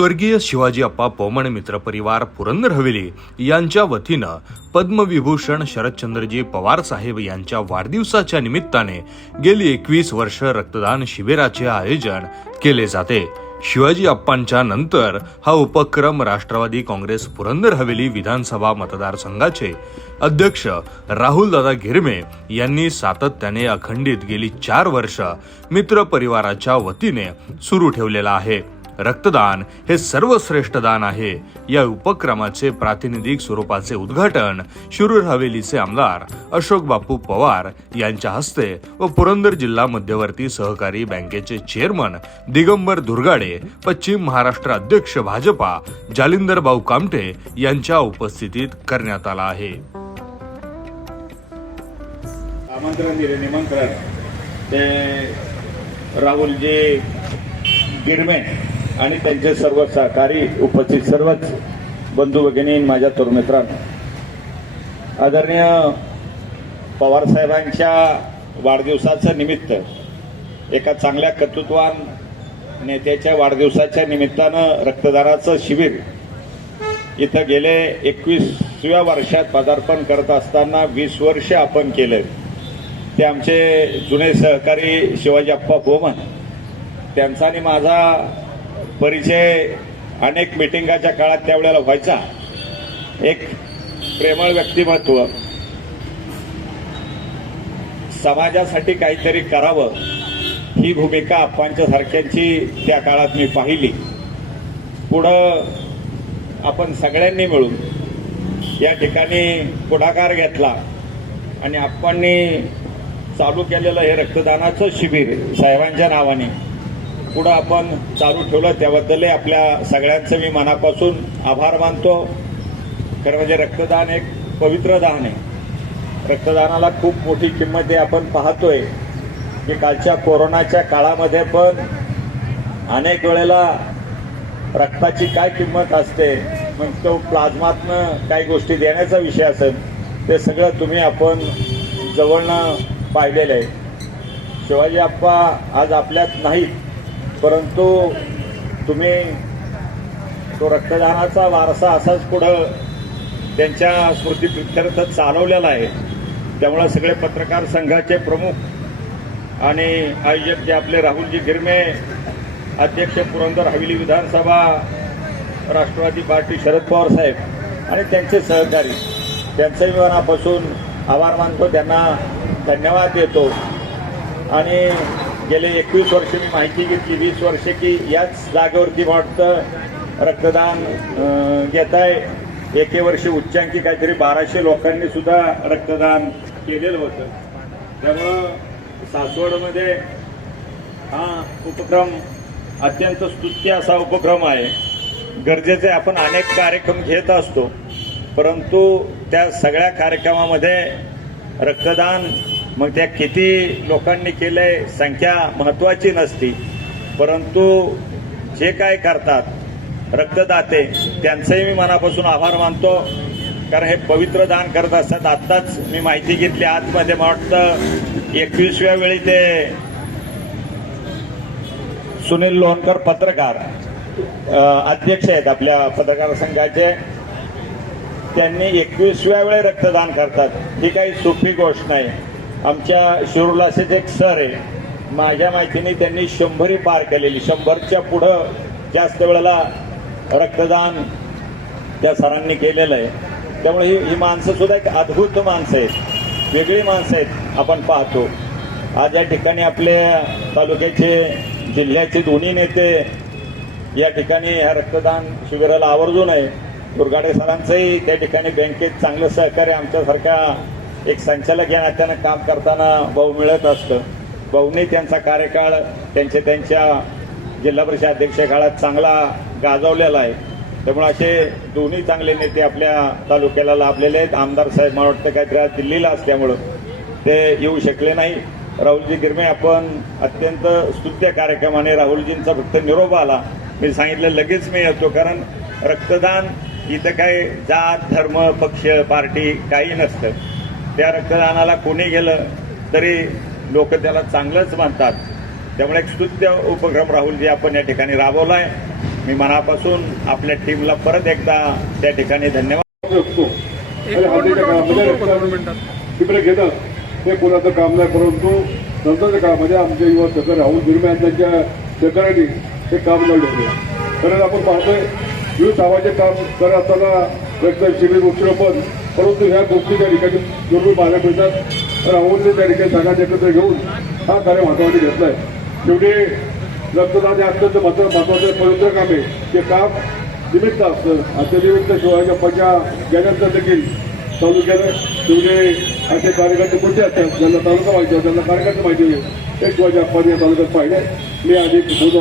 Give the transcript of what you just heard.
स्वर्गीय शिवाजी अप्पा पोमण मित्र परिवार पुरंदर हवेली यांच्या वतीनं पद्मविभूषण शरदचंद्रजी पवार साहेब यांच्या वाढदिवसाच्या निमित्ताने गेली एकवीस वर्ष रक्तदान शिबिराचे आयोजन केले जाते. शिवाजी अप्पांच्या नंतर हा उपक्रम राष्ट्रवादी काँग्रेस पुरंदर हवेली विधानसभा मतदारसंघाचे अध्यक्ष राहुल दादा गिरमे यांनी सातत्याने अखंडित गेली चार वर्ष मित्र परिवाराच्या वतीने सुरू ठेवलेला आहे. रक्तदान हे सर्वश्रेष्ठ दान आहे. या उपक्रमाचे प्रातिनिधिक स्वरूपाचे उद्घाटन शिरूर हवेलीचे आमदार अशोक बापू पवार यांच्या हस्ते व पुरंदर जिल्हा मध्यवर्ती सहकारी बँकेचे चेअरमन दिगंबर दुर्गाडे पश्चिम महाराष्ट्र अध्यक्ष भाजपा जालिंदर भाऊ कामटे यांच्या उपस्थितीत करण्यात आला आहे. आमंत्रण दिले निमंत्रण. ते राहुलजी गिरमे आणि त्यांचे सर्व सहकारी उपस्थित सर्वच बंधू भगिनी माझ्या तरुण मित्रांनो. आदरणीय पवारसाहेबांच्या वाढदिवसाचं निमित्त एका चांगल्या कर्तृत्वान नेत्याच्या वाढदिवसाच्या निमित्तानं रक्तदानाचं शिबिर इथं गेले एकवीसव्या वर्षात पदार्पण करत असताना वीस वर्ष आपण केलं ते आमचे जुने सहकारी शिवाजी अप्पा बोमन त्यांचा आणि माझा परिचय अनेक मिटिंगाच्या काळात त्यावेळेला व्हायचा. एक प्रेमळ व्यक्तिमत्व. समाजासाठी काहीतरी करावं ही भूमिका आप्पांच्या सारख्यांची त्या काळात मी पाहिली. पुढं आपण सगळ्यांनी मिळून या ठिकाणी पुढाकार घेतला आणि आप्पांनी चालू केलेलं हे रक्तदानाचं शिबिर साहेबांच्या नावाने पुढं आपण चालू ठेवलं त्याबद्दल आपल्या सगळ्यांचं मी मनापासून आभार मानतो. खरं म्हणजे रक्तदान एक पवित्र दान आहे. रक्तदानाला खूप मोठी किंमत आहे. आपण पाहतोय की कालच्या कोरोनाच्या काळामध्ये पण अनेक वेळेला रक्ताची काय किंमत असते मग तो प्लाझ्मातनं काही गोष्टी देण्याचा विषय असेल ते सगळं तुम्ही आपण जवळनं पाहिलेलं आहे. शिवाजी आप्पा आज आपल्यात नाहीत. परंतु तुम्ही तो रक्तदानाचा वारसा असाच पुढं त्यांच्या स्मृतीप्रित्यर्थ चालवलेला आहे. त्यामुळं सगळे पत्रकार संघाचे प्रमुख आणि आयोजक जे आपले राहुलजी गिरमे अध्यक्ष पुरंदर हवेली विधानसभा राष्ट्रवादी पार्टी शरद पवार साहेब आणि त्यांचे सहकारी त्यांचंही मनापासून आभार मानतो त्यांना धन्यवाद देतो. आणि गेले एकवीस वर्ष मी माहिती घेतली वीस वर्ष की याच जागेवरती वाटतं रक्तदान घेत आहे एके वर्षी उच्चांकी काहीतरी बाराशे लोकांनी सुद्धा रक्तदान केलेलं होतं. त्यामुळं सासवडमध्ये हा उपक्रम अत्यंत स्तुत्य असा उपक्रम आहे. गरजेचे आपण अनेक कार्यक्रम घेत असतो परंतु त्या सगळ्या कार्यक्रमामध्ये रक्तदान मग त्या किती लोकांनी केलंय संख्या महत्वाची नसती. परंतु जे काय करतात रक्तदाते त्यांचंही मी मनापासून आभार मानतो. कारण हे पवित्र दान करत असतात. आत्ताच मी माहिती घेतली. आतमध्ये मला वाटतं एकवीसव्या वेळी ते सुनील लोणकर पत्रकार अध्यक्ष आहेत आपल्या पत्रकार संघाचे. त्यांनी एकवीसव्या वेळे रक्तदान करतात. ही काही सोपी गोष्ट नाही. आमच्या शिरूरला असेच एक सर आहे. माझ्या माहितीने त्यांनी शंभरी पार केलेली. शंभरच्या पुढं जास्त वेळेला रक्तदान त्या सरांनी केलेलं आहे. त्यामुळे ही ही माणसंसुद्धा एक अद्भुत माणसं आहेत. वेगळी माणसं आहेत आपण पाहतो. आज या ठिकाणी आपल्या तालुक्याचे जिल्ह्याचे दोन्ही नेते या ठिकाणी ह्या रक्तदान शिबिराला आवर्जून आहे. दुर्गाडे सरांचंही त्या ठिकाणी बँकेत चांगलं सहकार्य आमच्यासारख्या एक संचालक या नात्यानं काम करताना भाऊ मिळत असतं. भाऊने त्यांचा कार्यकाळ त्यांच्या त्यांच्या जिल्हा परिषद अध्यक्ष काळात चांगला गाजवलेला आहे. त्यामुळे असे दोन्ही चांगले नेते आपल्या तालुक्याला लाभलेले आहेत. आमदार साहेब मला वाटतं काहीतरी आज दिल्लीला असल्यामुळं ते येऊ शकले नाही. राहुलजी गिरमे आपण अत्यंत स्तुत्य कार्यक्रमाने राहुलजींचा फक्त निरोप आला. मी सांगितलं लगेच मी येतो कारण रक्तदान इथं काय जात धर्म पक्ष पार्टी काही नसतं. त्या रक्तदानाला कोणी गेलं तरी लोक त्याला चांगलंच मानतात त्यामुळे एक स्तुत्य उपक्रम राहुलजी आपण या ठिकाणी राबवलाय. मी मनापासून आपल्या टीमला परत एकदा त्या ठिकाणी धन्यवाद तिकडे घेणं हे कोणाचं काम नाही परंतु नंतरच्या काळामध्ये आमचे युवा सहकारी राहुल आणि त्यांच्या सहकार्याने हे काम होते. कारण आपण पाहतोय विविध सामाजिक काम करत असताना रक्तदान शिबिर वृक्षारोपण परंतु ह्या गोष्टी त्या ठिकाणी जरूर पाहायला मिळतात राहुलने त्या ठिकाणी सगळ्यांना एकत्र घेऊन हा कार्य महत्वाने घेतलाय. शेवटी रक्तदान हे अत्यंत महत्त्व महत्वाचं पवित्र काम आहे. ते काम निमित्त असतं. अत्यनिमित्त त्या निमित्त शिवाय पजा गेल्यानंतर देखील तालुक्याला शेवटी असे कार्यकर्ते कोणते असतात? ज्यांना तालुका माहिती आहे त्यांना कार्यकर्ते माहिती आहे एक शिवाजी अप्पाजी या तालुक्यात पाहिले. मी आधी